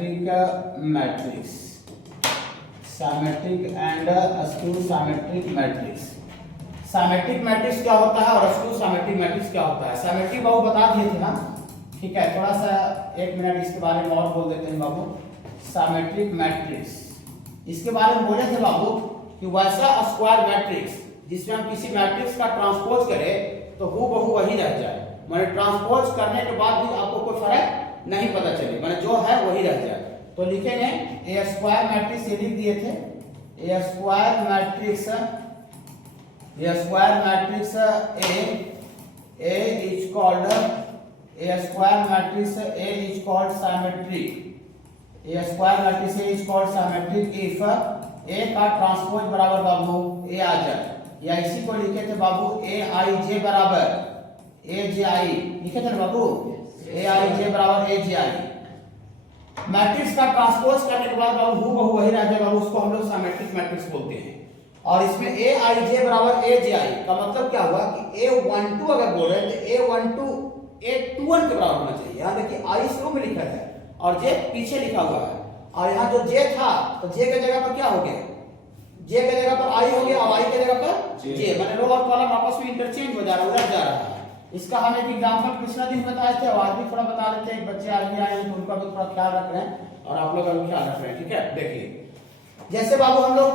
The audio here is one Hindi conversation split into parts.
Symmetric matrix, symmetric and askew symmetric matrix. Symmetric matrix क्या होता है और अस्क्यू सिमेट्रिक मैट्रिक्स क्या होता है? सिमेट्रिक बाबू बता दिए थे ना, ठीक है, थोड़ा सा 1 मिनट इसके बारे में और बोल देते हैं बाबू। सिमेट्रिक मैट्रिक्स, इसके बारे में बोले थे बाबू कि वैसा स्क्वायर मैट्रिक्स जिसमें हम किसी मैट्रिक्स का ट्रांसपोज करें तो हूबहू वही रह जाए, माने ट्रांसपोज करने के बाद भी आपको कोई फर्क नहीं पता चले, माने जो है वही रह जाए। तो लिखेंगे ए स्क्वायर मैट्रिक्स, ये लिख दिए थे, a square matrix, a square matrix A is called, a square matrix A is called symmetric, a square matrix A is called symmetric if A का ट्रांसपोज बराबर बाबू ए आ जाए, या इसी को लिखे थे बाबू ए आई जे बराबर ए जे आई, लिखे थे ना बाबू, ए आई जे बराबर ए जे आई। मैट्रिक्स का ट्रांसपोज करने के बाद बाबू हूबहू वही रह जाएगा, उसको हम लोग सिमेट्रिक मैट्रिक्स बोलते हैं। और इसमें ए आई जे बराबर ए जे आई का मतलब क्या हुआ कि A12 अगर बोल रहे हैं तो A12 A21 के बराबर होना चाहिए। यहाँ देखिए आई शुरू में लिखा है और जे पीछे लिखा हुआ है, और यहाँ जो जे था तो जे के जगह पर क्या हो गया, जे के जगह पर आई हो गया और आई के जगह पर जे, माने रो और कॉलम आपस में इंटरचेंज हो जा रहा है, उलट जा रहा है। इसका हम एक एग्जांपल पिछला दिन बताए थे और आज भी थोड़ा बता देते हैं, बच्चे आज भी आए हैं तो उनका भी थोड़ा ख्याल रख रहे हैं और आप लोग का भी ख्याल रख रहे हैं, ठीक है। देखिए जैसे बाबू हम लोग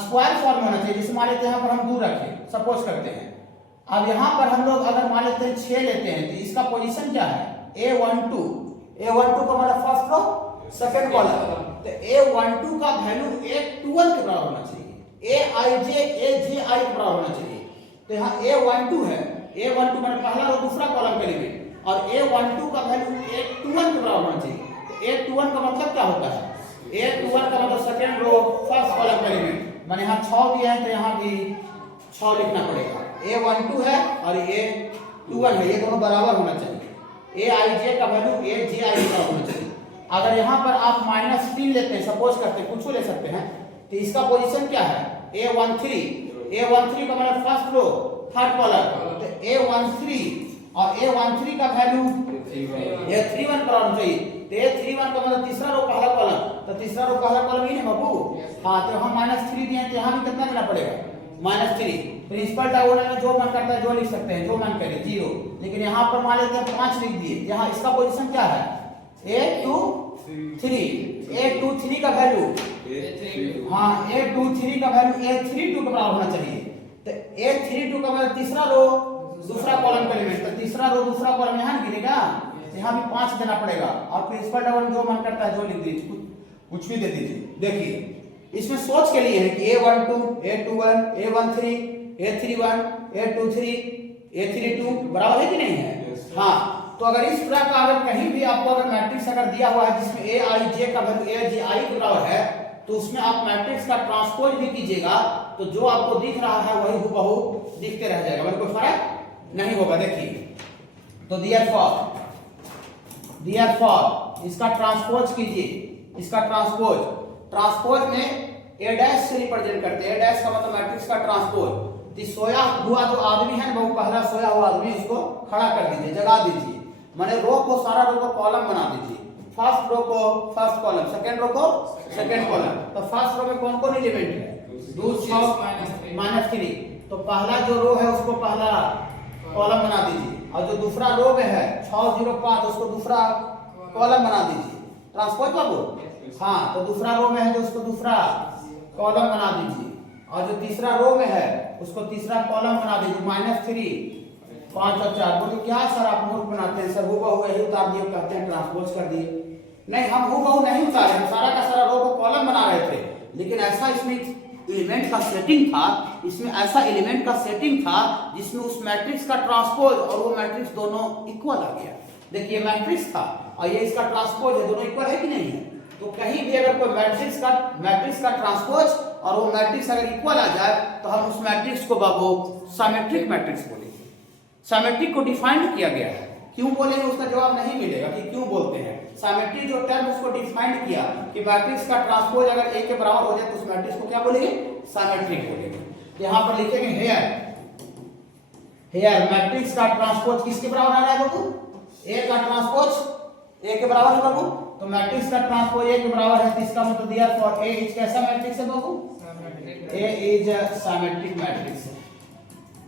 स्क्वायर फॉर्म होना चाहिए, जैसे मान लेते हैं यहाँ पर हम 2 रखें, सपोज करते हैं। अब यहाँ पर हम लोग अगर मान लेते हैं 6 लेते हैं तो इसका पोजीशन क्या है, A12, A12 का मतलब फर्स्ट रो सेकंड कॉलम, तो A12 का वैल्यू A21 के बराबर होना चाहिए, Aij Aj के बराबर होना चाहिए। तो यहाँ A12 है, A12 मतलब पहला रो दूसरा कॉलम का एलिमेंट, और A12 का वैल्यू A21 के बराबर होना चाहिए। तो A21 का मतलब क्या होता है, A21 का मतलब सेकंड रो फर्स्ट कॉलम का एलिमेंट, माने यहाँ 6 दिया है तो यहाँ भी 6 लिखना पड़ेगा। A12 है और A21 है, ये दोनों बराबर होना चाहिए। Aij का वैल्यू Aj का होना चाहिए। अगर यहाँ पर आप -3 लेते हैं, सपोज करते हैं, कुछ ले सकते हैं, तो इसका पोजीशन क्या है, A13 का मतलब फर्स्ट रो थर्ड कॉलम, तो A13 और A13 का वैल्यू A31 पर होना चाहिए। तो A31 का मतलब तीसरा रो पहला कॉलम, तो तीसरा रो पहला कॉलम ही है बाबू, हाँ, तो हम -3 दिए तो यहाँ भी कितना देना पड़ेगा, -3। प्रिंसिपल डायगोनल में जो मन करता है जो लिख सकते हैं, जो मन करे 0, लेकिन यहाँ पर मान लेते हैं 5 लिख दिए, यहाँ इसका पोजीशन क्या है, A23 का वैल्यू, हाँ, A23 का वैल्यू A32 के बराबर होना चाहिए। तो A32 का मतलब तीसरा रो दूसरा कॉलम का एलिमेंट, तो तीसरा रो दूसरा कॉलम यहाँ गिरेगा, यहाँ भी 5 देना पड़ेगा। और प्रिंसिपल डायगोनल जो मन करता है जो लिख दीजिए, कुछ भी दे दीजिए। देखिए इसमें सोच के लिए है कि A12 A21 A13 A31 A23 A32 बराबर है कि नहीं है, हाँ। तो अगर इस तरह का अगर कहीं भी आपको अगर मैट्रिक्स अगर दिया हुआ है जिसमें Aij का वैल्यू Aj के बराबर है, तो उसमें आप मैट्रिक्स का ट्रांसपोज भी कीजिएगा तो जो आपको दिख रहा है वही हूबहू दिखते रह जाएगा, मतलब कोई फर्क नहीं होगा। देखिए तो दियर फॉर इसका ट्रांसपोज कीजिए, इसका ट्रांसपोज में A' से रिप्रेजेंट करते हैं, A' का मतलब मैट्रिक्स का ट्रांसपोज। तो सोया हुआ जो आदमी है वो पहला सोया हुआ आदमी, उसको खड़ा कर दीजिए, जगा दीजिए, माने रो को सारा रो को कॉलम बना दीजिए, फर्स्ट रो को फर्स्ट कॉलम, सेकंड रो को सेकंड कॉलम। तो फर्स्ट रो में कौन कौन एलिमेंट है, 2 6 -3, तो पहला जो रो है उसको पहला कॉलम बना दीजिए, और जो दूसरा रो में है 6 0 5 उसको दूसरा कॉलम बना दीजिए। ट्रांसपोज बाबू, हाँ, तो दूसरा रो में है जो उसको दूसरा कॉलम बना दीजिए, और जो तीसरा रो में है उसको तीसरा कॉलम बना दीजिए, -3 5 और 4। बोले क्या सर आप मूर्ख बनाते हैं, सर हूबहू यही उतार दिए, कहते हैं ट्रांसपोज कर दिए। नहीं, हम हूबहू नहीं उतारे, हम सारा का सारा रो को कॉलम बना रहे थे, लेकिन ऐसा इसमें एलिमेंट का सेटिंग था, इसमें ऐसा एलिमेंट का सेटिंग था जिसमें उस मैट्रिक्स का ट्रांसपोज और वो मैट्रिक्स दोनों इक्वल आ गया। देखिए मैट्रिक्स था और ये इसका ट्रांसपोज है, दोनों इक्वल है कि नहीं है। तो कहीं भी अगर कोई मैट्रिक्स का ट्रांसपोज और वो मैट्रिक्स अगर इक्वल आ जाए तो हम उस मैट्रिक्स को बाबू सिमेट्रिक मैट्रिक्स बोलेंगे। सिमेट्रिक को डिफाइंड किया गया है, क्यों बोलेंगे उसका जवाब नहीं मिलेगा कि क्यों बोलते हैं। सिमेट्री जो टर्म उसको डिफाइंड किया कि मैट्रिक्स का ट्रांसपोज अगर A के बराबर हो जाए तो उस मैट्रिक्स को क्या बोलेंगे, सिमेट्रिक बोलेंगे। यहाँ पर लिखेंगे हेयर मैट्रिक्स का ट्रांसपोज किसके बराबर आ रहा है बाबू, A का ट्रांसपोज A के बराबर है बाबू, तो मैट्रिक्स का ट्रांसपोज ए के बराबर है, तो इसका मतलब दिया फॉर ए इज कैसा मैट्रिक्स है बाबू, ए इज सिमेट्रिक मैट्रिक्स है।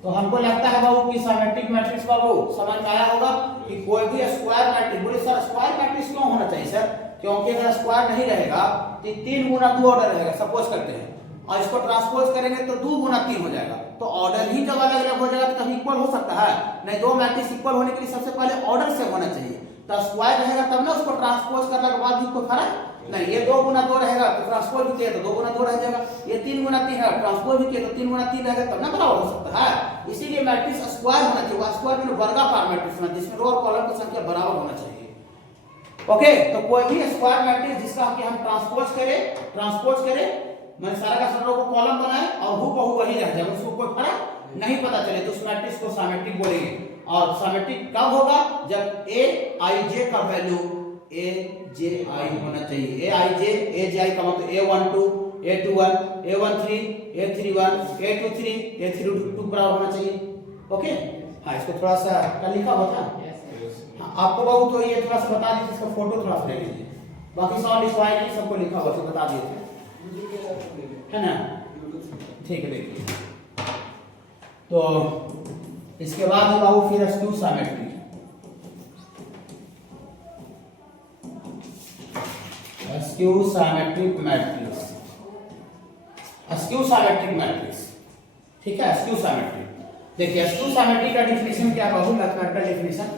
तो हमको लगता है बाबू कि सिमेट्रिक मैट्रिक्स बाबू समझ में आया होगा कि कोई भी स्क्वायर मैट्रिक्स, बोले सर स्क्वायर मैट्रिक्स क्यों होना चाहिए सर, क्योंकि अगर स्क्वायर नहीं रहेगा तो 3 गुना 2 ऑर्डर रहेगा, सपोज करते हैं, और इसको ट्रांसपोज करेंगे तो 2 गुना 3 हो जाएगा, तो ऑर्डर ही जब अलग अलग हो जाएगा तो कभी इक्वल हो सकता है नहीं। दो मैट्रिक्स इक्वल होने के लिए सबसे पहले ऑर्डर से होना चाहिए, तो स्क्वायर रहेगा तब ना उसको ट्रांसपोज करने के बाद भी कोई फर्क नहीं। ये 2 गुना 2 रहेगा तो ट्रांसपोज भी किया तो 2 गुना 2 रह जाएगा, ये 3 गुना 3 है ट्रांसपोज भी किया तो 3 गुना 3 रहेगा, तब ना बराबर हो सकता है। इसीलिए मैट्रिक्स स्क्वायर होना चाहिए, स्क्वायर में वर्गाकार मैट्रिक्स होना जिसमें रो और कॉलम की संख्या बराबर होना चाहिए। ओके, तो कोई भी स्क्वायर मैट्रिक्स जिसका कि हम ट्रांसपोज करें मैं सारा का सारा को कॉलम बनाए और हूबहू वही रह जाए, उसको कोई फर्क नहीं पता चले, तो उस मैट्रिक्स को सिमेट्रिक बोलेंगे। और सिमेट्रिक कब होगा, जब ए आई जे का वैल्यू ए जे आई होना चाहिए। ए जे आई का मतलब a12 a21 a13 a31 a23 a32 बराबर होना चाहिए। ओके, हाँ इसको थोड़ा सा कल लिखा हुआ था हाँ, आपको बाबू तो ये थोड़ा सा बता दीजिए, इसका फोटो थोड़ा सा ले लीजिए, बाकी सब लिखवाए नहीं, सबको लिखा हुआ तो बता दिए थे है ना, ठीक है। देखिए तो इसके बाद है बाबू फिर skew symmetry. Skew symmetric matrix, skew symmetric matrix, ठीक है। स्क्यू सिमेट्री, देखिए स्क्यू सिमेट्री का डेफिनेशन क्या कहूं, mathematical definition,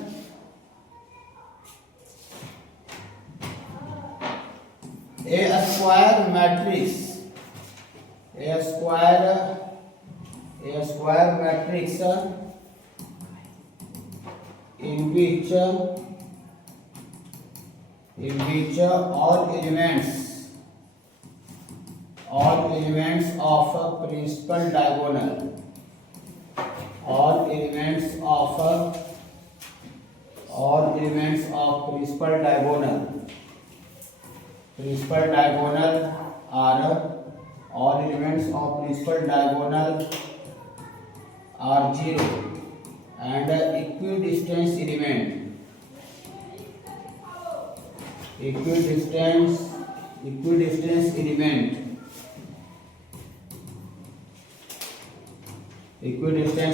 A square matrix, a square matrix in which all elements of a principal diagonal, are zero and equidistant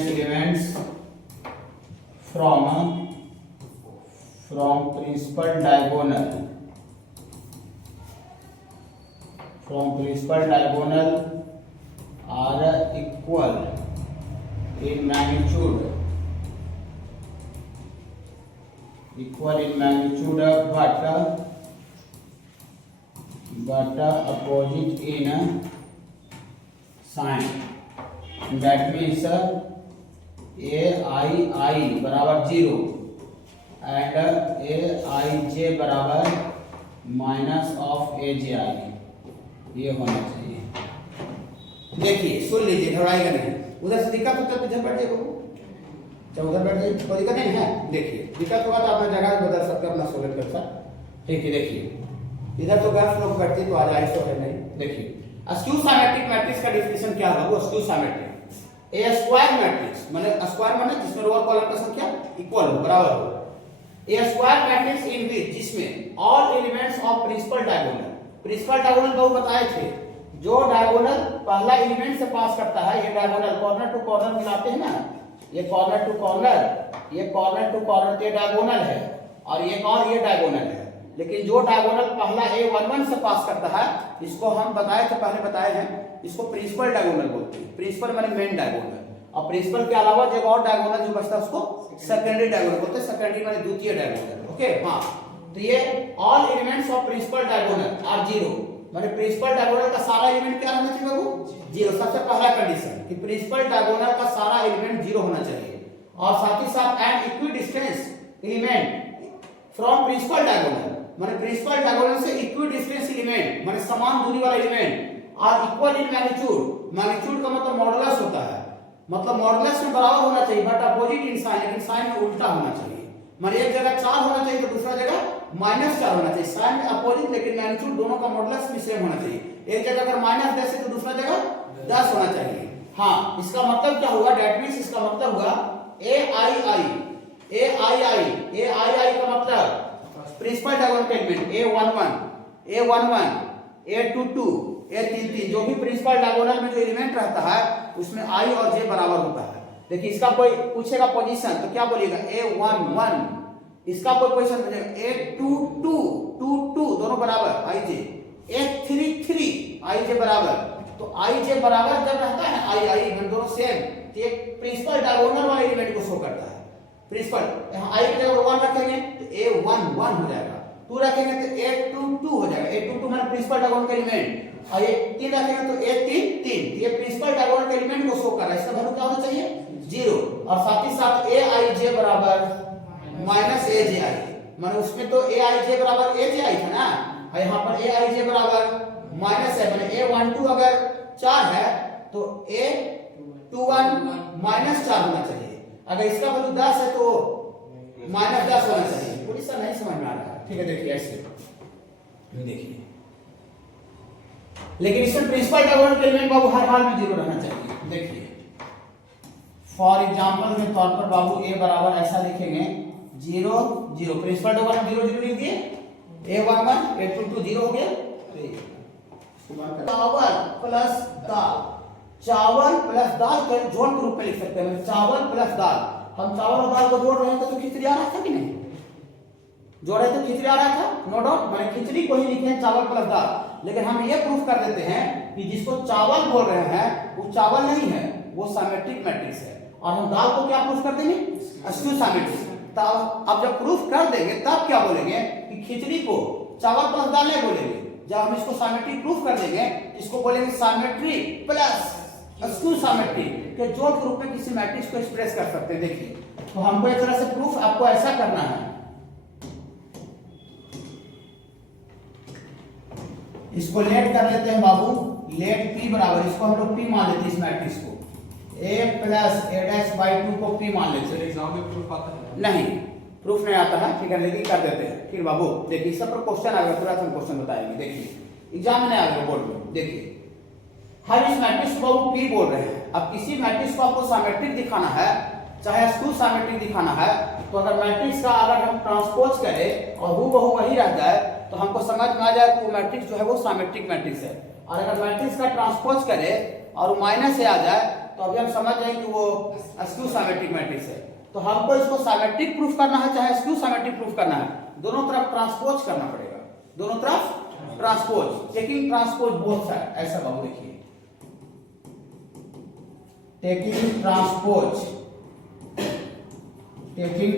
elements from principal diagonal are equal in magnitude but opposite in sign. That means ai बराबर 0 and aij बराबर माइनस ऑफ aj, ये होना चाहिए। देखिए सुन लीजिए, घबराइएगा नहीं, उधर से दिक्कत होता है इधर बैठ जाइए बाबू, चाहे उधर बैठ जाइए, कोई दिक्कत नहीं है। देखिए दिक्कत होगा तो अपना जगह बदल सकते हैं, अपना सोलर कर सकते, ठीक है। देखिए इधर तो गर्ल्स लोग बैठती तो आज आइसो है नहीं। देखिए स्क्यू सिमेट्रिक मैट्रिक्स का डेफिनेशन क्या है वो, skew symmetric a square matrix, माने स्क्वायर माने जिसमें रो और कॉलम का संख्या इक्वल हो, बराबर हो। ए स्क्वायर मैट्रिक्स इन विच, जिसमें all elements of principal diagonal बहु बताए थे, जो डायगोनल पहला एलिमेंट से पास करता है, ये डायगोनल कॉर्नर टू कॉर्नर मिलाते हैं ना, ये कॉर्नर टू कॉर्नर ये डायगोनल है, और ये कौन, ये डायगोनल है। लेकिन जो डायगोनल पहला a11 से पास करता है, इसको हम बताए थे, पहले बताए हैं, इसको प्रिंसिपल डायगोनल बोलते हैं। प्रिंसिपल माने मेन डायगोनल, और प्रिंसिपल के अलावा जो और डायगोनल जो बचता है उसको सेकेंडरी डायगोनल बोलते हैं। सेकेंडरी माने द्वितीय डायगोनल। ओके हाँ, तो ये all elements of principal diagonal are zero, माने प्रिंसिपल डायगोनल का सारा एलिमेंट क्या रहना चाहिए बाबू, जीरो। सबसे पहला कंडीशन कि प्रिंसिपल डायगोनल का सारा एलिमेंट जीरो होना चाहिए, और साथ ही साथ and equidistance element from principal diagonal, माने प्रिंसिपल डायगोनल से इक्विडिस्टेंस एलिमेंट माने समान दूरी वाला element are equal in magnitude. Magnitude का मतलब मॉडुलस होता है, मतलब मॉडुलस में बराबर होना चाहिए, बट अपोजिट इन साइन, लेकिन साइन में उल्टा होना चाहिए। माने एक जगह 4 होना चाहिए तो दूसरा जगह -4 होना चाहिए। साइन में अपोजिट, लेकिन मैग्नीट्यूड दोनों का मॉडुलस भी सेम होना चाहिए। एक जगह अगर -10 है तो दूसरा जगह 10 होना चाहिए। हाँ, इसका मतलब क्या हुआ, दैट मींस इसका मतलब हुआ ए आई आई का मतलब principal diagonal element A11 A11 A22 A33 जो भी प्रिंसिपल डायगोनल में जो एलिमेंट रहता है उसमें I और J बराबर होता है। देखिए इसका कोई पूछेगा पोजीशन तो क्या बोलिएगा A11, इसका कोई पोजीशन पूछेगा A22 22 दोनों बराबर I J, A33 I J बराबर। तो I J बराबर जब रहता है I दोनों सेम तो एक प्रिंसिपल डायगोनल वाले एलिमेंट को शो करता है। प्रिंसिपल यहाँ I की जगह 1 रखेंगे तो A11 हो जाएगा, 2 रखेंगे तो A22 हो जाएगा, A22 माने प्रिंसिपल डायगोनल एलिमेंट, और ये 3 रखेंगे तो A33 ये प्रिंसिपल डायगोनल एलिमेंट को शो कर रहा है। इसका वैल्यू क्या होना चाहिए 0, और साथ ही साथ Aij बराबर -Aj माने उसमें तो Aij बराबर Aj था ना, और यहाँ पर Aij बराबर माइनस है, माने A12 अगर 4 है तो A21 -4 होना चाहिए। अगर इसका वैल्यू 10 है तो -10 होना चाहिए। पूरी सा नहीं समझ में आ रहा है, ठीक है। देखिए ऐसे देखिए, लेकिन इसमें प्रिंसिपल डायगोनल एलिमेंट बाबू हर हाल में 0 रहना चाहिए। देखिए फॉर एग्जांपल के तौर पर बाबू A बराबर ऐसा लिखेंगे 0 0, प्रिंसिपल डायगोनल 0 0 लिख दिए, A11 A22 0 हो गया। चावल प्लस दाल, चावल प्लस दाल को जोड़ के रूप में लिख सकते हैं, चावल प्लस दाल। हम चावल और दाल को जोड़ रहे हैं तो खिचड़ी आ रहा था कि नहीं, जोड़ रहे तो खिचड़ी आ रहा था, नो डाउट। मैंने खिचड़ी को ही लिखे चावल प्लस दाल, लेकिन हम ये प्रूफ कर देते हैं कि जिसको चावल बोल रहे हैं वो चावल नहीं है, वो सिमेट्रिक मैट्रिक्स है। और हम दाल को क्या प्रूफ कर देंगे स्क्यू सिमेट्रिक। तब अब जब प्रूफ कर देंगे तब क्या बोलेंगे कि खिचड़ी को चावल प्लस दाल नहीं बोलेंगे। जब हम इसको सिमेट्रिक प्रूफ कर देंगे इसको बोलेंगे सिमेट्रिक प्लस स्क्यू सिमेट्रिक के जोड़ के रूप में किसी मैट्रिक्स को एक्सप्रेस कर सकते हैं। देखिए तो हमको एक तरह से प्रूफ आपको ऐसा करना है, इसको लेट कर लेते हैं बाबू, लेट P बराबर, इसको हम लोग P मान लेते हैं, इस मैट्रिक्स को A प्लस A'/2 को P मान लेते हैं। एग्जाम में प्रूफ आता है? नहीं प्रूफ नहीं आता है, ठीक है, लेकिन कर देते हैं। फिर बाबू देखिए इस पर क्वेश्चन आएगा, पूरा हम क्वेश्चन बताएंगे। देखिए एग्जाम में नहीं आएगा बोर्ड में। देखिए हम इस मैट्रिक्स को बाबू P बोल रहे हैं। अब किसी मैट्रिक्स को आपको सिमेट्रिक दिखाना है चाहे स्क्यू सिमेट्रिक दिखाना है, तो अगर मैट्रिक्स का अगर हम ट्रांसपोज करें और हूबहू वही रह जाए तो हमको समझ में आ जाए कि वो मैट्रिक्स जो है वो सिमेट्रिक मैट्रिक्स है। और अगर मैट्रिक्स का ट्रांसपोज करें और माइनस से आ जाए तो अभी हम समझ जाए कि वो स्क्यू सिमेट्रिक मैट्रिक्स है। तो हमको इसको सिमेट्रिक प्रूफ करना है चाहे स्क्यू सिमेट्रिक प्रूफ करना है, दोनों तरफ ट्रांसपोज करना पड़ेगा, दोनों तरफ transpose, taking transpose both side. ऐसा बाबू देखिए, taking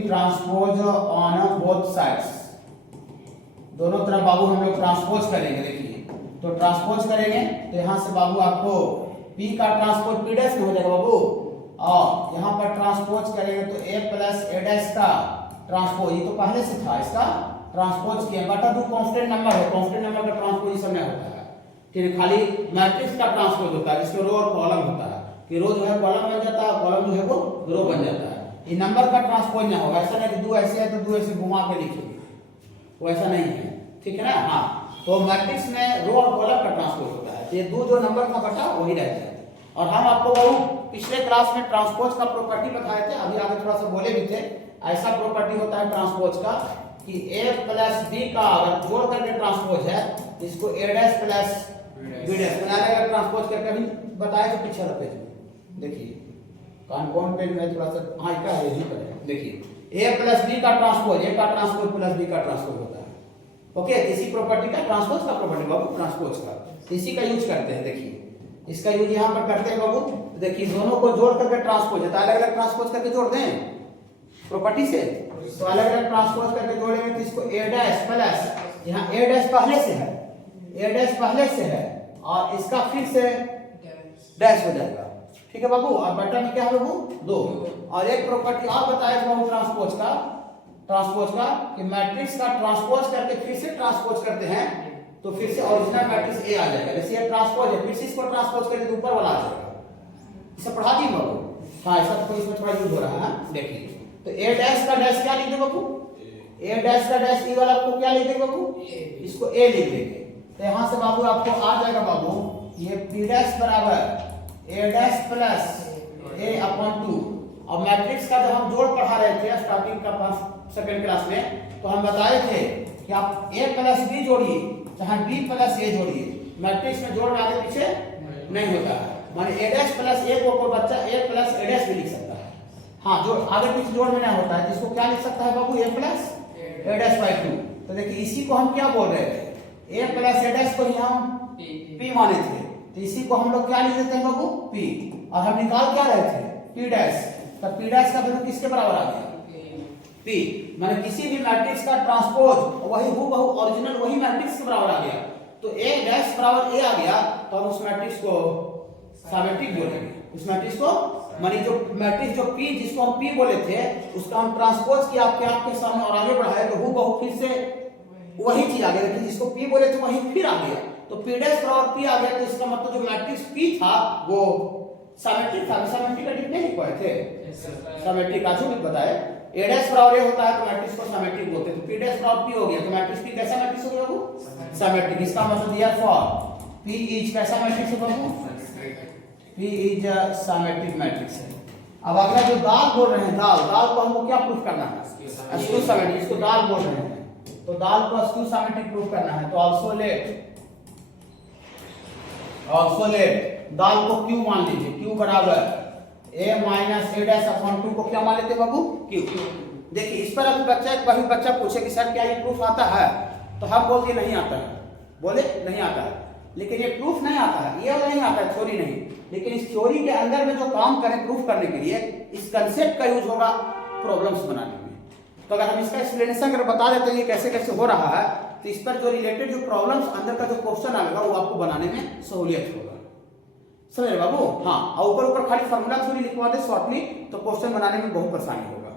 transpose on both sides, दोनों तरफ बाबू हम लोग ट्रांसपोज करेंगे। देखिए तो ट्रांसपोज करेंगे तो यहां से बाबू आपको P का ट्रांसपोज P डैश में हो जाएगा बाबू, और यहाँ पर ट्रांसपोज करेंगे तो A प्लस A' का ट्रांसपोज, ये तो पहले से था, इसका ट्रांसपोज किया बटा 2 कांस्टेंट नंबर है, कांस्टेंट नंबर का ट्रांसपोजिशन में होता है। फिर खाली मैट्रिक्स का ट्रांसपोज होता है जिसमें रो और कॉलम होता है, कि रो जो है कॉलम बन जाता है, कॉलम जो है वो रो बन जाता है। ये नंबर का ट्रांसपोज नहीं होगा, ऐसा नहीं कि 2 ऐसे है तो 2 ऐसे घुमा के लिखेंगे, वो ऐसा नहीं है, ठीक है ना। हाँ तो मैट्रिक्स में रो और कॉलम का ट्रांसपोज होता है, ये 2 जो नंबर का बटा वही रहता है। और हम आपको बहुत पिछले क्लास में ट्रांसपोज का प्रॉपर्टी बताए थे, अभी आगे थोड़ा सा बोले भी थे। ऐसा प्रॉपर्टी होता है ट्रांसपोज का कि A प्लस B का अगर जोड़ करके ट्रांसपोज है, इसको A' प्लस B' बनाने का ट्रांसपोज करके अभी बताया तो पिछले पेज में। देखिए कौन पेज में थोड़ा सा, हाँ क्या है यही पर है। देखिए A प्लस B का ट्रांसपोज, A का ट्रांसपोज प्लस B का ट्रांसपोज होता है। ओके, इसी प्रॉपर्टी का ट्रांसपोज का प्रॉपर्टी बाबू, ट्रांसपोज का इसी का यूज करते हैं। देखिए इसका यूज यहाँ पर करते हैं बाबू। देखिए दोनों को जोड़ करके ट्रांसपोज है, तो अलग अलग ट्रांसपोज करके जोड़ दें प्रॉपर्टी से, तो अलग अलग ट्रांसपोज करके जोड़ेंगे तो इसको A' प्लस, यहाँ A' पहले से है, A' पहले से है और इसका फिर से डैश हो जाएगा, ठीक है बाबू। और बटा में क्या है बाबू 2। और एक प्रॉपर्टी और बताया बाबू ट्रांसपोज का कि मैट्रिक्स का ट्रांसपोज करके फिर से ट्रांसपोज करते हैं तो फिर से ओरिजिनल मैट्रिक्स A आ जाएगा। जैसे ये ट्रांसपोज है, फिर से इसको ट्रांसपोज करके तो ऊपर वाला आ जाएगा। इसे पढ़ा दी बाबू, हाँ ऐसा तो इसमें थोड़ा यूज हो रहा है। देखिए तो A' का डैश क्या लिख दे बाबू, A' का डैश ई वाला को क्या लिख दे बाबू, इसको A लिख देंगे। तो यहाँ से बाबू आपको आ जाएगा बाबू ये P' बराबर A' प्लस A/2। और मैट्रिक्स का जब हम जोड़ पढ़ा रहे थे स्टार्टिंग का 5 सेकंड क्लास में, तो हम बताए थे कि आप a प्लस बी जोड़िए चाहे b प्लस a जोड़िए, मैट्रिक्स में जोड़ आगे पीछे नहीं होता है। माने a डैश प्लस a को कोई बच्चा a प्लस a डैश भी लिख सकता है। हाँ, जो आगे पीछे जोड़ में नहीं होता है, जिसको क्या लिख सकता है बाबू, a plus a dash by 2। तो देखिए इसी को हम क्या बोल रहे थे, a प्लस a डैश को ही हम p माने थे, तो इसी को हम लोग क्या लिख देते हैं बाबू, p। और हम निकाल क्या रहे थे, p डैश। तो p डैश का वैल्यू किसके बराबर आ गया, p। माने किसी भी मैट्रिक्स का ट्रांसपोज वही हूबहू ओरिजिनल वही मैट्रिक्स के बराबर आ गया। तो a डैश बराबर a आ गया, तो हम उस मैट्रिक्स को सिमेट्रिक बोलेंगे। उस मैट्रिक्स को माने जो मैट्रिक्स जो p जिसको हम p बोले थे उसका हम ट्रांसपोज किया आपके सामने और आगे बढ़ाए, तो हूबहू फिर से वही चीज आ गया। लेकिन जिसको p बोले थे वही फिर आ गया, तो p डैश बराबर p आ गया। तो इसका मतलब जो मैट्रिक्स p था वो सिमेट्रिक था। सिमेट्रिक का डिफिनेशन नहीं पढ़े थे, सिमेट्रिक का जो भी बताए, a डैश बराबर a होता है तो मैट्रिक्स को सिमेट्रिक बोलते हैं। तो p डैश बराबर p हो गया, तो मैट्रिक्स p कैसा मैट्रिक्स हो गया वो, सिमेट्रिक। इसका मतलब therefore p इज कैसा मैट्रिक्स है बाबू, p is a symmetric matrix है। अब अगला जो दाल बोल रहे हैं, दाल को हमको क्या प्रूफ करना है, स्क्यू सिमेट्रिक। इसको दाल बोल रहे हैं, तो दाल को स्क्यू सिमेट्रिक प्रूफ करना है। तो आल्सो लेट दाल को q मान लीजिए, q बराबर a minus a dash upon 2 को क्या मान लेते बाबू, q। देखिए इस पर अभी बच्चा पूछे कि सर क्या ये प्रूफ आता है, तो हम बोलते नहीं आता है, बोले नहीं आता है। लेकिन ये प्रूफ नहीं आता है, ये नहीं आता है, थ्योरी नहीं। लेकिन इस थ्योरी के अंदर में जो काम करें प्रूफ करने के लिए, इस कंसेप्ट का यूज होगा प्रॉब्लम्स बनाने में। तो अगर हम इसका एक्सप्लेनेशन अगर बता देते हैं कैसे कैसे हो रहा है, तो इस पर जो रिलेटेड जो प्रॉब्लम्स अंदर का जो क्वेश्चन आएगा वो आपको बनाने में सहूलियत होगा। समझ रहे बाबू, हाँ। और ऊपर खाली फॉर्मूला थ्योरी लिखवा दे शॉर्टली, तो क्वेश्चन बनाने में बहुत परेशानी होगा।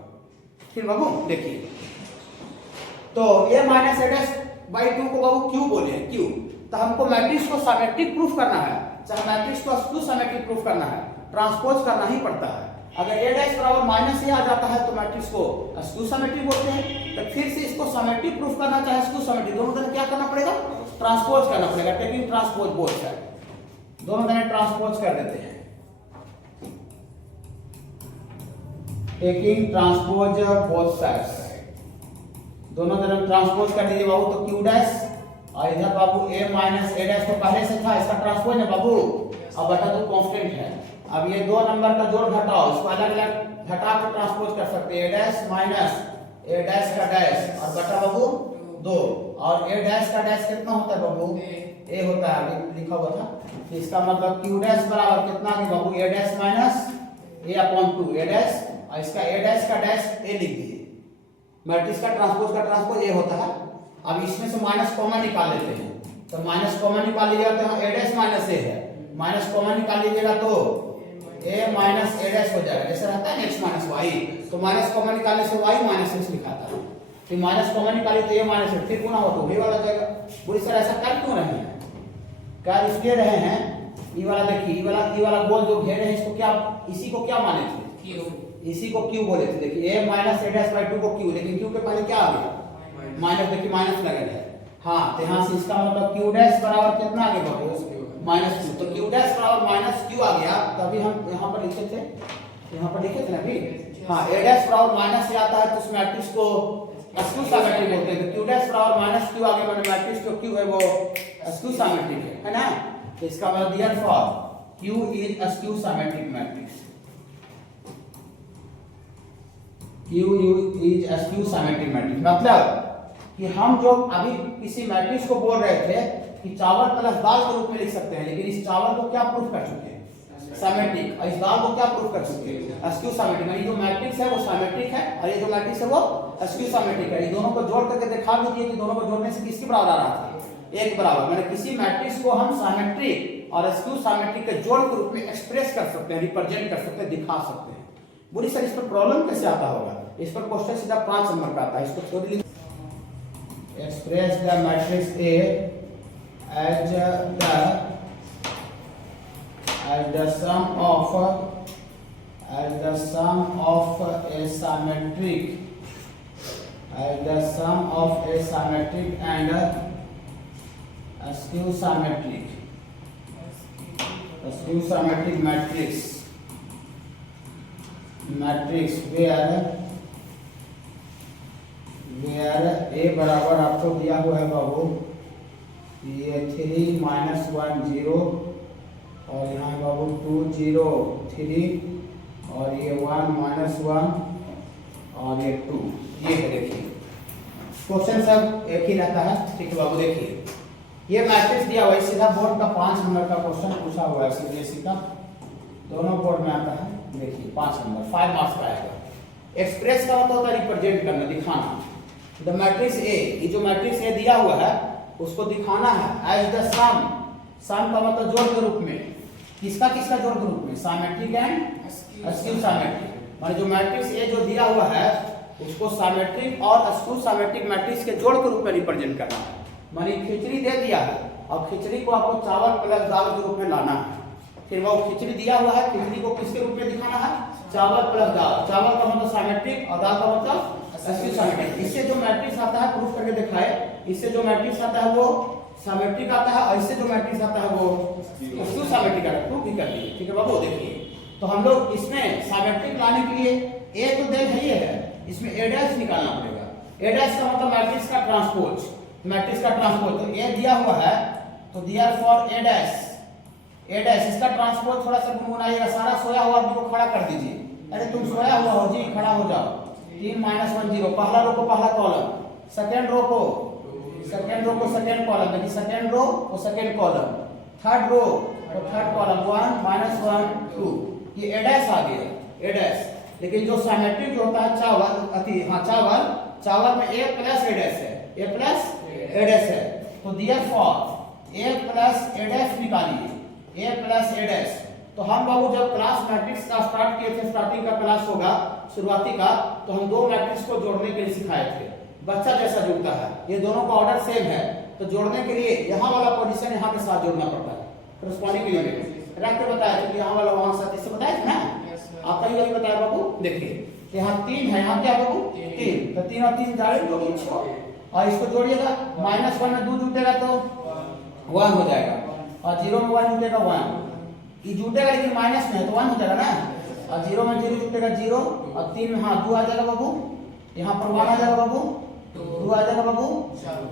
फिर बाबू देखिए, तो a minus a dash by 2 को बाबू q बोले हैं, q। तो हमको मैट्रिक्स को सिमेट्रिक प्रूफ करना है, चाहे मैट्रिक्स को स्क्यू सिमेट्रिक प्रूफ करना है, ट्रांसपोज करना ही पड़ता है। अगर a डैश बराबर माइनस a आ जाता है तो मैट्रिक्स को स्क्यू सिमेट्रिक बोलते हैं। तो फिर से इसको सिमेट्रिक प्रूफ करना चाहे स्क्यू सिमेट्रिक, दोनों तरह क्या करना पड़ेगा, ट्रांसपोज करना पड़ेगा। टेकिंग ट्रांसपोज बोथ साइड, दोनों तरह ट्रांसपोज कर देते हैं। टेकिंग ट्रांसपोज बोथ साइड्स, दोनों तरफ ट्रांसपोज कर दीजिए बाबू। तो q डैश और इधर बाबू a माइनस a डैश तो पहले से था, इसका ट्रांसपोज है बाबू, अब बटा तो कांस्टेंट है। अब ये दो नंबर का जोड़ घटाओ, इसको अलग अलग घटा के ट्रांसपोज कर सकते हैं। a dash minus a dash का डैश और बटा बाबू 2, और a डैश का डैश कितना होता है बाबू, a होता है, अभी लिखा हुआ था। तो इसका मतलब q डैश बराबर कितना है बाबू, a dash minus a upon 2 a dash, और इसका a डैश का डैश a लिख दिए। मैट्रिक्स का ट्रांसपोज a होता है। अब इसमें से माइनस कॉमन निकाल लेते हैं, तो माइनस कॉमन निकाल लीजिएगा तो a डैश माइनस a है, माइनस कॉमन निकाल लीजिएगा तो a माइनस a डैश हो जाएगा। जैसे रहता है x माइनस y, तो माइनस कॉमन निकालने से y माइनस x लिखाता है। फिर माइनस कॉमन निकालिए तो a माइनस x, फिर गुना हो तो वही वाला जाएगा। बुरी तरह ऐसा कर क्यों रहे हैं, क्या इसलिए रहे हैं, ये वाला देखिए, ये वाला गोल जो घेरे हैं इसको क्या, इसी को क्या माने थे, इसी को q बोले थे। देखिए a minus a dash by 2 को q, लेकिन q के पहले क्या आ गया, माइनस। देखिए माइनस लगेगा, हाँ। तो यहाँ से इसका मतलब q डैश बराबर कितना आ गया बाबू, माइनस q। तो q डैश बराबर माइनस q आ गया। तभी हम यहाँ पर लिखे थे, यहाँ पर लिखे थे ना अभी, हाँ। a डैश बराबर माइनस से आता है तो उस मैट्रिक्स को स्क्यू सिमेट्रिक बोलते हैं। तो q डैश बराबर माइनस q आ गया, मतलब मैट्रिक्स जो q है वो स्क्यू सिमेट्रिक है ना। तो इसका मतलब therefore q is a skew symmetric matrix, q is a skew symmetric matrix. मतलब कि हम जो अभी किसी मैट्रिक्स को बोल रहे थे कि चावल प्लस दाल के रूप में लिख सकते हैं, लेकिन इस चावल को क्या प्रूफ कर चुके हैं, सिमेट्रिक। और इस दाल को क्या प्रूफ कर चुके हैं, स्क्यू सिमेट्रिक। यानी जो मैट्रिक्स है वो सिमेट्रिक है और ये जो मैट्रिक्स है वो स्क्यू सिमेट्रिक है। ये दोनों को जोड़ करके दिखा दीजिए कि दोनों को जोड़ने से किसके बराबर आ रहा था, एक बराबर। मैंने किसी मैट्रिक्स को हम सिमेट्रिक और स्क्यू सिमेट्रिक के जोड़ के रूप में एक्सप्रेस कर सकते हैं, रिप्रेजेंट कर सकते हैं, दिखा सकते हैं। बुरी सर इस पर प्रॉब्लम कैसे आता होगा, इस पर क्वेश्चन सीधा 5 नंबर का आता है। इसको छोड़ लीजिए। Express the matrix A as the sum of a symmetric and a skew symmetric matrix ए बराबर आपको दिया हुआ है बाबू ये 3 -1 0 और यहाँ बाबू 2 0 3 और ये 1 -1 और ये 2। ये है देखिए क्वेश्चन सब एक ही रहता है। ठीक है बाबू देखिए ये मैट्रिक्स दिया हुआ है सीधा बोर्ड का 5 नंबर का क्वेश्चन पूछा हुआ है सीबीएसई का दोनों बोर्ड में आता है। देखिए 5 नंबर 5 मार्क्स का आएगा। एक्सप्रेस का मतलब होता है रिप्रेजेंट करना दिखाना। द मैट्रिक्स ए ये जो मैट्रिक्स ए दिया हुआ है उसको दिखाना है एज द सम। सम का मतलब जोड़ के रूप में। किसका किसका जोड़ के रूप में सिमेट्रिक एंड अस्क्यू सिमेट्रिक। माने जो मैट्रिक्स ए जो दिया हुआ है उसको सिमेट्रिक और अस्क्यू सिमेट्रिक मैट्रिक्स के जोड़ के रूप में रिप्रेजेंट करना है। माने खिचड़ी दे दिया है और खिचड़ी को आपको चावल प्लस दाल के रूप में लाना है। फिर वो खिचड़ी दिया हुआ है खिचड़ी को किसके रूप में दिखाना है चावल प्लस दाल। चावल का मतलब सिमेट्रिक और दाल का मतलब अस्क्यू सिमेट्रिक। इससे जो मैट्रिक्स आता है प्रूफ करके दिखाए। इससे जो मैट्रिक्स आता है वो सिमेट्रिक आता है और इससे जो मैट्रिक्स आता है वो अस्क्यू सिमेट्रिक आता है। प्रूफ भी कर दिए। ठीक है बाबू देखिए तो हम लोग इसमें सिमेट्रिक लाने के लिए ए तो दे है इसमें ए डैश निकालना पड़ेगा। ए डैश का मतलब मैट्रिक्स का ट्रांसपोज। मैट्रिक्स का ट्रांसपोज तो ए दिया हुआ है तो दियर फॉर ए डैश इसका ट्रांसपोज थोड़ा सा गुनगुनाइएगा। सारा सोया हुआ आदमी को खड़ा कर दीजिए। अरे तुम सोया हुआ हो जी खड़ा हो जाओ। 3 -1 0 पहला रो को पहला कॉलम सेकंड रो को सेकंड कॉलम यानी सेकंड रो को सेकंड कॉलम थर्ड रो को थर्ड कॉलम 1 -1 2 ये ए डैश आ गया ए डैश। लेकिन जो सिमेट्रिक जो होता है चावल में ए प्लस ए डैश है ए प्लस ए डैश है। तो therefore A plus A dash निकालिए ए प्लस ए डैश। तो हम बाबू जब क्लास मैट्रिक्स का स्टार्ट किए थे स्टार्टिंग का क्लास होगा शुरुआती का तो हम दो मैट्रिक्स को जोड़ने के लिए सिखाए थे। बच्चा जैसा जुड़ता है ये दोनों का ऑर्डर सेम है तो जोड़ने के लिए यहाँ वाला पोजीशन यहाँ के साथ जोड़ना पड़ता है। करस्पॉन्डिंग के लिए रख के बताया था कि यहाँ वाला वहां साथ इससे बताया था ना आपका ही वही बताया बाबू। देखिए यहाँ 3 है यहाँ क्या बाबू 3 तो 3 और 3 जाएंगे 6 और इसको जोड़िएगा -1 में 2 जुटेगा तो 1 हो जाएगा और 0 में 1 जुटेगा 1 ये जुटेगा लेकिन माइनस में है तो 1 हो जाएगा ना और 0 में 0 जुटेगा 0 और 3 में हाँ 2 आ जाएगा बाबू। यहाँ पर 1 आ जाएगा बाबू 2 आ जाएगा बाबू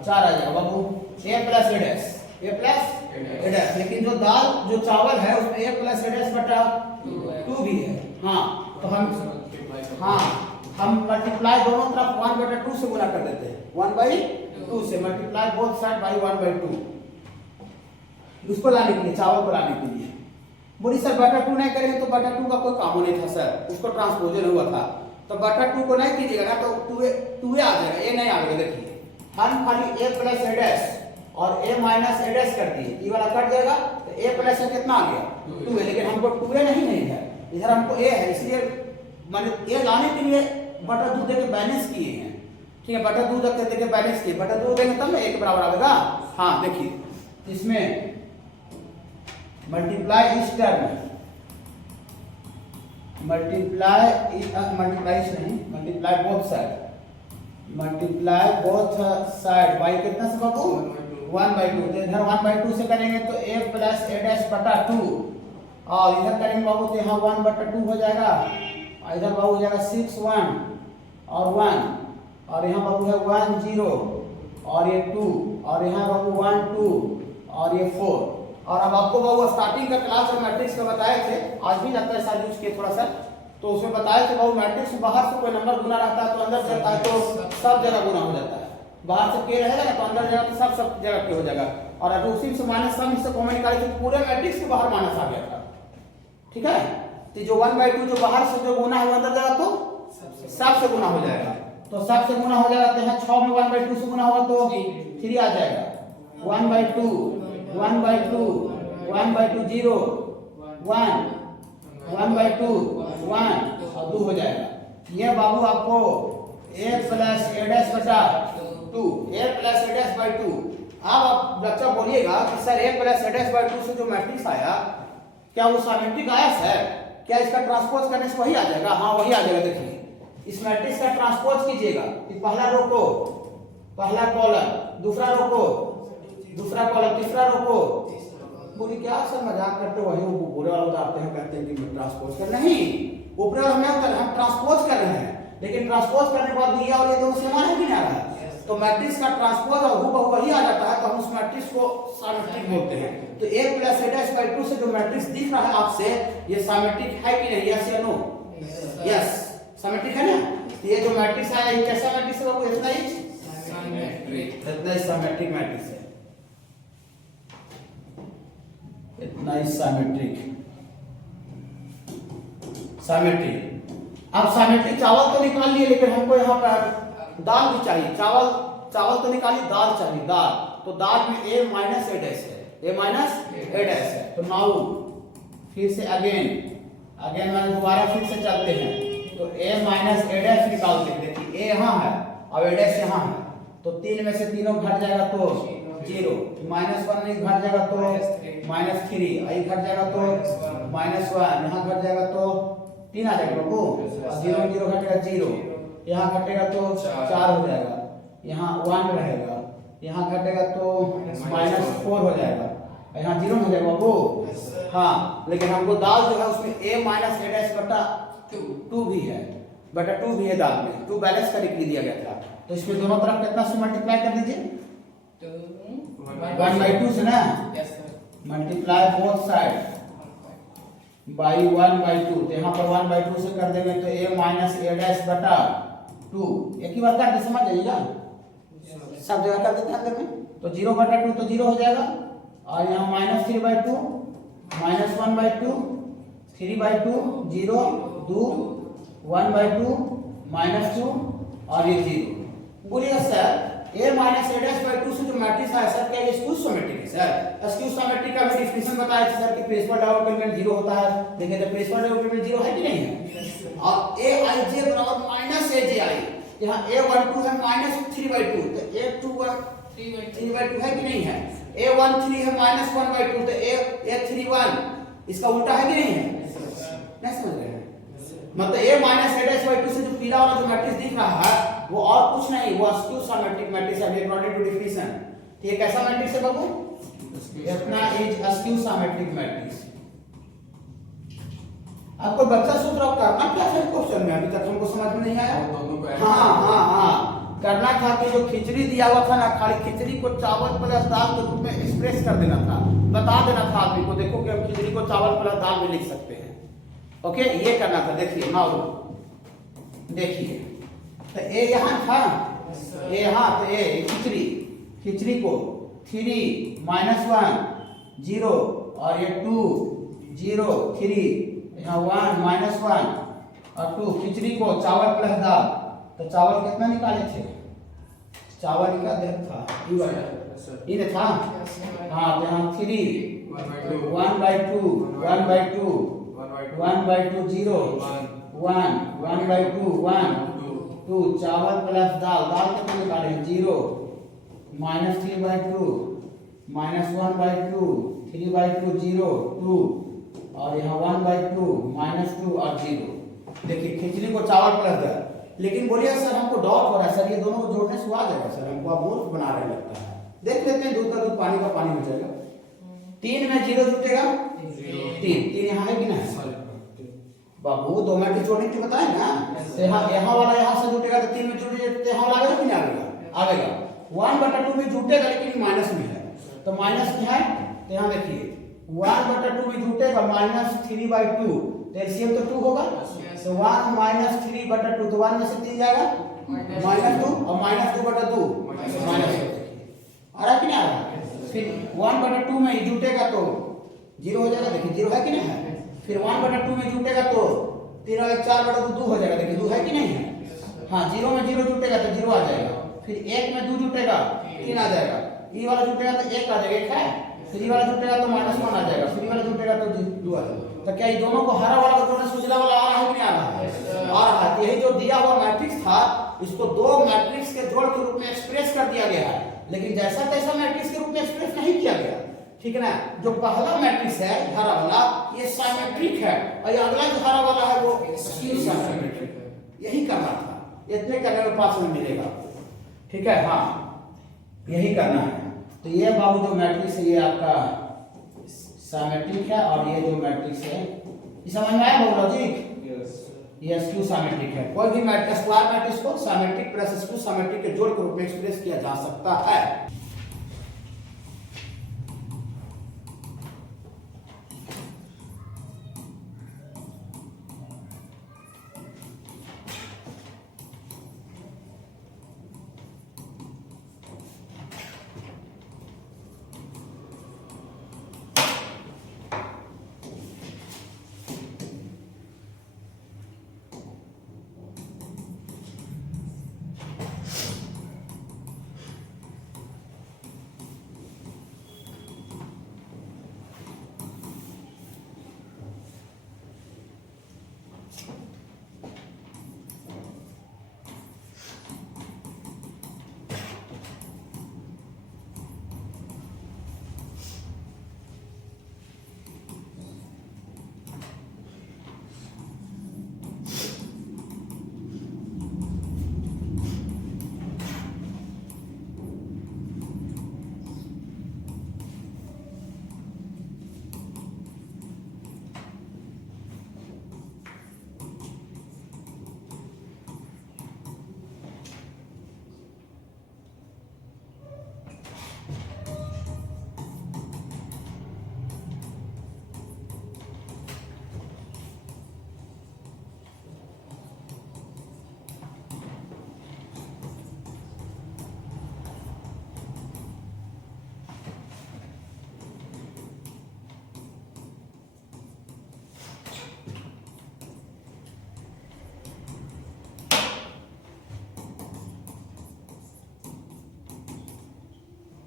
4 आ जाएगा बाबू ए प्लस ए डैश। लेकिन जो दाल जो चावल है उसमें ए प्लस ए डैश बटा 2 भी है। हाँ तो हम मल्टीप्लाई दोनों तरफ 1/2 से गुना कर देते हैं 1/2 से मल्टीप्लाई बोथ साइड बाय 1/2 उसको लाने के लिए चावल को लाने के लिए। बोली सर बटा 2 नहीं करेंगे तो बटा 2 का कोई काम नहीं था सर उसको ट्रांसपोजन हुआ था तो बटा 2 को नहीं कीजिएगा ना तो 2 आ जाएगा ए नहीं आ जाएगा। देखिए हम खाली ए प्लस ए डैश और ए माइनस ए डैश कर दिए ये वाला कट जाएगा तो ए प्लस ए कितना आ गया 2 है। लेकिन हमको 2 नहीं है इधर हमको ए है इसलिए माने ए लाने के लिए बटा 2 देके बैलेंस किए हैं। ठीक है बटा 2 देके बैलेंस किए बटा 2 देंगे तब ना 1 बराबर आएगा। हाँ देखिए इसमें मल्टीप्लाई इस term multiply both side by कितना से बाबू 1/2 तो इधर 1/2 से करेंगे तो a प्लस a डैश बटा 2 और इधर करेंगे बाबू तो यहाँ 1/2 हो जाएगा और इधर बाबू हो जाएगा 6 1 और 1 और यहाँ बाबू है 1 0 और ये 2 और यहाँ बाबू 1 2 और ये 4। और अब आपको बाबू स्टार्टिंग का क्लास और मैट्रिक्स का बताए थे आज भी लगता है सर यूज किए थोड़ा सा तो उसमें बताया थे बाबू मैट्रिक्स बाहर से कोई नंबर गुना रहता है तो अंदर जाता है तो सब जगह गुना हो जाता है। बाहर से के रहेगा ना तो अंदर जगह तो सब जगह के हो जाएगा। और अगर उसी से माइनस सम इससे कॉमन निकाले तो पूरे मैट्रिक्स के बाहर माइनस आ गया था। ठीक है तो जो 1/2 जो बाहर से जो गुना है अंदर जाएगा तो सब से गुना हो जाएगा तो सब से गुना हो जाएगा तो यहाँ 6 में 1/2 से गुना होगा तो 3 आ जाएगा 1/2 0 1 1/2 1 और 2 हो जाएगा। ये बाबू आपको a प्लस a डैश बटा 2 a plus a dash by 2। अब आप बच्चा बोलिएगा कि sir a plus a dash by 2 से जो मैट्रिक्स आया क्या वो सिमेट्रिक आया सर क्या इसका ट्रांसपोज करने से वही आ जाएगा। हाँ वही आ जाएगा। देखिए इस मैट्रिक्स का ट्रांसपोज कीजिएगा कि पहला रो को पहला कॉलम दूसरा रो को दूसरा कॉलम तीसरा रो को। बोली क्या सर मजाक करते वही ऊपर वाला उतारते हैं कहते हैं कि ट्रांसपोज कर नहीं ऊपर वाला हम ट्रांसपोज कर रहे हैं लेकिन ट्रांसपोज करने के बाद ये और ये दोनों समान है कि नहीं आ रहा है, तो मैट्रिक्स का ट्रांसपोज और हूबहू वही आ जाता है, तो हम उस मैट्रिक्स को सिमेट्रिक बोलते हैं। तो a plus a dash by 2 से जो मैट्रिक्स दिख रहा है आपसे, ये सिमेट्रिक है कि नहीं, यस या नो? यस, सिमेट्रिक है ना। तो ये जो मैट्रिक्स आया ये कैसा मैट्रिक्स है बाबू? इतना ही सिमेट्रिक, इतना ही सिमेट्रिक मैट्रिक्स है, इतना ही सिमेट्रिक। सिमेट्रिक। अब सिमेट्रिक चावल तो निकाल लिए, लेकिन हमको यहाँ पर दाल भी चाहिए। चावल तो निकालिए, दाल चाहिए, दाल। तो दाल में a माइनस a डैश है, a माइनस a डैश है। तो नाउ फिर से अगेन मैं दोबारा फिर से चलते हैं, तो a माइनस a डैश निकालते हैं। देखिए a यहाँ है और a डैश यहाँ है, तो 3 में से तीनों घट जाएगा तो 0, -1 घट जाएगा तो -3, आई घट जाएगा तो -1, यहाँ घट जाएगा तो 3 आ जाएगा बाबू, 0 0 घटेगा 0, यहाँ घटेगा तो 4 हो जाएगा, यहाँ 1 रहेगा, यहाँ घटेगा तो -4 हो जाएगा, यहाँ 0 हो जाएगा बाबू। हाँ, लेकिन हमको दाल जो है उसमें a माइनस a डैश बटा 2 भी है, बटा 2 भी है दाल में, 2 बैलेंस करके लिख दिया गया था। तो इसमें दोनों तरफ कितना से मल्टीप्लाई कर दीजिए, 1/2 से ना, मल्टीप्लाई बोथ साइड बाई 1/2। तो यहाँ पर 1/2 से कर देंगे तो a माइनस a डैश बटा 2, एक ही बात का समझ जाइएगा, सब जगह कर देते हैं अंदर में। तो 0/2 तो 0 हो जाएगा, और यहाँ -3/2, -1/2, 3/2, 0, 2, 1/2, -2 और ये 0। बोलिए sir a minus a dash by 2 से जो मैट्रिक्स है सर, क्या ये स्क्यू सिमेट्रिक है? सर स्क्यू सिमेट्रिक का भी डेफिनेशन बताया था सर कि प्रिंसिपल डायगोनल 0 होता है। देखिए तो प्रिंसिपल डायगोनल 0 है कि नहीं है? और aij बराबर -aj, यहाँ a12 है -3/2, तो a21 3/2 है कि नहीं है? a13 है -1/2, तो a31 इसका उल्टा है कि नहीं है? नहीं समझ रहे हैं? मतलब a minus a dash by 2 से जो पीला वाला जो मैट्रिक्स दिख रहा है वो और कुछ नहीं, वो स्क्यू सिमेट्रिक मैट्रिक्स है, अकॉर्डिंग टू डेफिनेशन। तो ये कैसा मैट्रिक्स है बाबू? इतना इज स्क्यू सिमेट्रिक मैट्रिक्स। आपको बच्चा सूत्र करना क्या है क्वेश्चन में? अभी तक हमको समझ में नहीं आया। हाँ, करना था कि जो खिचड़ी दिया हुआ था ना, खाली खिचड़ी को चावल प्लस दाल के रूप में एक्सप्रेस कर देना था, बता देना था आदमी को, देखो कि हम खिचड़ी को चावल प्लस दाल में लिख सकते हैं। ओके, ये करना था। देखिए नाउ देखिए, तो ए यहाँ था, ए यहाँ, तो ए खिचड़ी को 3 -1 0 और ये 2 0 3, यहाँ 1 -1 और 2, खिचड़ी को चावल प्लस दाल। तो चावल कितना निकाले थे? चावल का था ये था। हाँ, तो यहाँ 3 1/2 1/2 1/2 0 1 1/2 1 2, चावल प्लस दाल, दाल कितना निकाले? 0 -3/2 -1/2 3/2 0 2 और यहाँ 1/2 -2 और 0। देखिए खिचड़ी को चावल प्लस दाल। लेकिन बोलिए सर हमको डाउट हो रहा है सर, ये दोनों को जोड़ने से आ जाएगा सर? हमको आप मूर्ख बना रहे लगता है। देख लेते हैं, दूध का दूध पानी का पानी हो जाएगा। 3 में 0 जुटेगा, 3 यहाँ है कि नहीं बाबू? 2 मैट्रिक्स जोड़ने के बताए ना, यहाँ वाला यहाँ से जुटेगा तो 3 में जुट जाए, यहाँ वाला आएगा कि नहीं आएगा? आएगा। 1/2 में जुटेगा, लेकिन माइनस में है, तो माइनस में है। तो यहाँ देखिए 1/2 में जुटेगा -3/2, तो एलसीएम तो 2 होगा, तो 1 -3/2, तो 1 में से 3 जाएगा -2 और -2/2 -2 आ रहा कि नहीं आ रहा? फिर 1/2 में जुटेगा तो 0 हो जाएगा, देखिए 0 है कि नहीं है? फिर 1/2 में जुटेगा तो 3 और 4/2 हो जाएगा, देखिए 2 है कि नहीं है? हाँ, 0 में 0 जुटेगा तो 0 आ जाएगा। फिर 1 में 2 जुटेगा 3 आ जाएगा, ई वाला जुटेगा तो 1 आ जाएगा, 1 है। फिर ई वाला जुटेगा तो -1 आ जाएगा, फिर ई वाला जुटेगा तो 2 आ जाएगा। तो क्या ये दोनों को हरा वाला को जोड़ने से उजला वाला आ रहा है कि नहीं आ रहा है? आ रहा है। यही जो दिया हुआ मैट्रिक्स था, इसको 2 मैट्रिक्स के जोड़ के रूप में एक्सप्रेस कर दिया गया है, लेकिन जैसा तैसा मैट्रिक्स के रूप में एक्सप्रेस नहीं किया गया, ठीक है ना? जो पहला मैट्रिक्स है हरा वाला, ये सिमेट्रिक है, और ये अगला जो हरा वाला है वो स्क्यू सिमेट्रिक है। यही करना था, इतने करने में 5 में मिलेगा, ठीक है? हाँ, यही करना है। तो ये बाबू जो मैट्रिक्स है ये आपका सिमेट्रिक है, और ये जो मैट्रिक्स है, ये समझ में आया बाबू लॉजिक? ये स्क्यू सिमेट्रिक है। कोई भी स्क्वायर मैट्रिक्स को सिमेट्रिक प्लस स्क्यू सिमेट्रिक के जोड़ के रूप में एक्सप्रेस किया जा सकता है।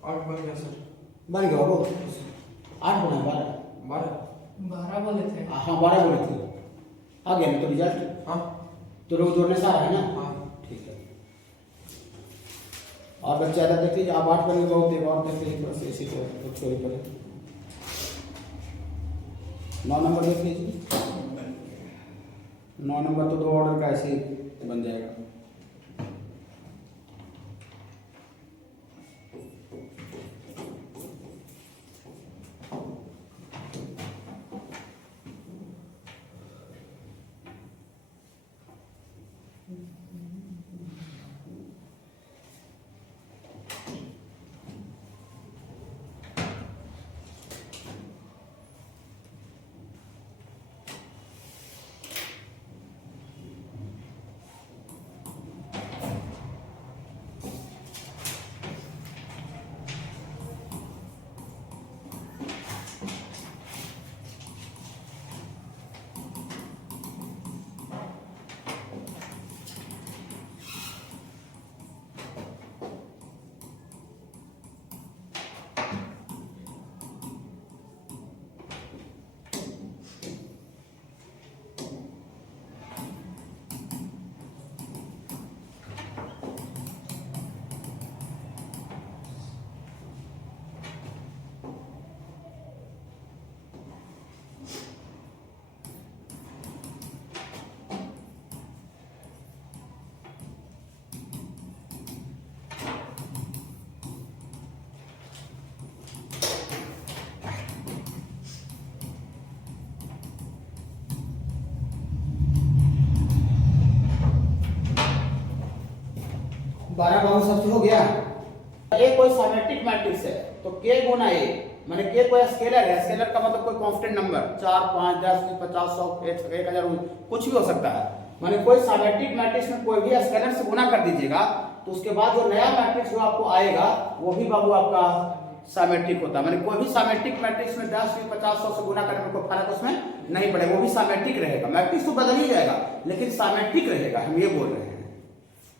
आठ बन गया सर। बन गया वो 8 बना 12 12 बोले थे। हाँ 12 बोले थे। आ गया ना तो रिजल्ट? हाँ तो रोज जोड़ने से आ रहा है ना? हाँ ठीक है। और बच्चे आधा देख लीजिए, आप 8 बनेंगे बहुत एक और देख लीजिए, थोड़ा सा इसी को छोड़ी पड़े 9 नंबर देख लीजिए। 9 नंबर तो 2 ऑर्डर का ऐसे ही बन जाएगा। बारह बाबू सबसे हो गया। ए कोई सिमेट्रिक मैट्रिक्स है तो k गुना a माने k कोई स्केलर है। स्केलर का मतलब कोई कांस्टेंट नंबर 4 5 10 50 100 1000 कुछ भी हो सकता है। माने कोई सिमेट्रिक मैट्रिक्स में कोई भी स्केलर से गुना कर दीजिएगा तो उसके बाद जो नया मैट्रिक्स जो आपको आएगा वो भी बाबू आपका सिमेट्रिक होता है। माने कोई भी सिमेट्रिक मैट्रिक्स में 10 50 100 से गुना करने में कोई फर्क उसमें नहीं पड़ेगा, वो भी सिमेट्रिक रहेगा। मैट्रिक्स तो बदल ही जाएगा लेकिन सिमेट्रिक रहेगा, हम ये बोल रहे हैं।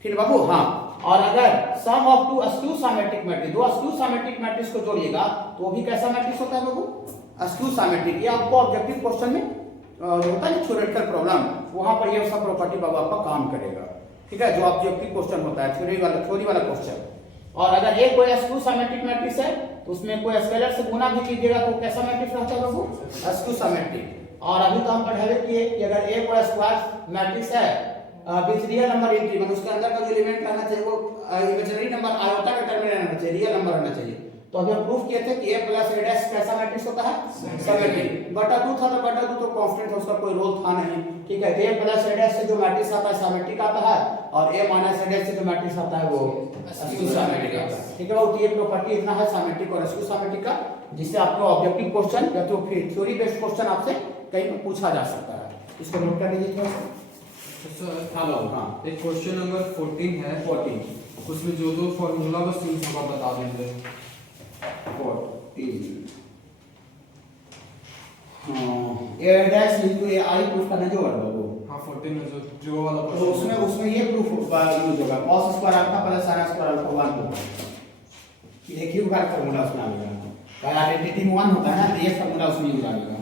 ठीक बाबू? हाँ। और अगर sum of two skew symmetric matrix, दो स्क्यू सिमेट्रिक मैट्रिक्स को जोड़िएगा तो वो भी कैसा मैट्रिक्स होता है बाबू? Skew symmetric. ये आपको ऑब्जेक्टिव क्वेश्चन में होता है थ्योरेटिकल प्रॉब्लम, वहां पर ये सब प्रॉपर्टी बाबू आपका काम करेगा। ठीक है, जो ऑब्जेक्टिव क्वेश्चन होता है थ्योरी वाला क्वेश्चन। और अगर ये कोई स्क्यू सिमेट्रिक मैट्रिक्स है तो उसमें कोई स्केलर से गुना भी कीजिएगा तो कैसा मैट्रिक्स रहता है बाबू? Skew symmetric. और अभी तो हम पढ़े किए कि अगर ए कोई स्क्वायर मैट्रिक्स है विथ रियल नंबर एंट्री, मतलब उसके अंदर का जो एलिमेंट रहना चाहिए वो इमेजिनरी नंबर आयोटा के टर्म में रहना चाहिए, रियल नंबर रहना चाहिए। तो अभी हम प्रूफ किए थे कि a प्लस a डैश कैसा मैट्रिक्स होता है? सिमेट्रिक। बटा 2 था तो बटा 2 तो कांस्टेंट है, उसका कोई रोल था नहीं। ठीक है, ए प्लस रेडियस से जो मैट्रिक्स आता है सिमेट्रिक आता है, और ए माइनस रेडियस से जो मैट्रिक्स आता है वो एस्क्यू सिमेट्रिक आता है। ठीक है बाबू, ये प्रॉपर्टी इतना है सिमेट्रिक और एस्क्यू सिमेट्रिक का, जिससे आपको ऑब्जेक्टिव क्वेश्चन या तो फिर थ्योरी बेस्ड क्वेश्चन आपसे कहीं पर पूछा जा सकता है। इसको नोट कर लीजिए थोड़ा सा। हाँ बाबू, हाँ एक क्वेश्चन नंबर 14 है, 14 उसमें जो दो फॉर्मूला बस यूज होगा बता देंगे। 14 A dash into A I proof करना जो वर्ड वो। हाँ 14 में जो वाला तो क्वेश्चन उसमें उसमें ये प्रूफ यूज होगा cos square alpha plus sin square alpha 1 होगा। एक ही बार फार्मूला उसमें आ गया, आइडेंटिटी में 1 होता है ना, तो ये फार्मूला उसमें यूज आ गया।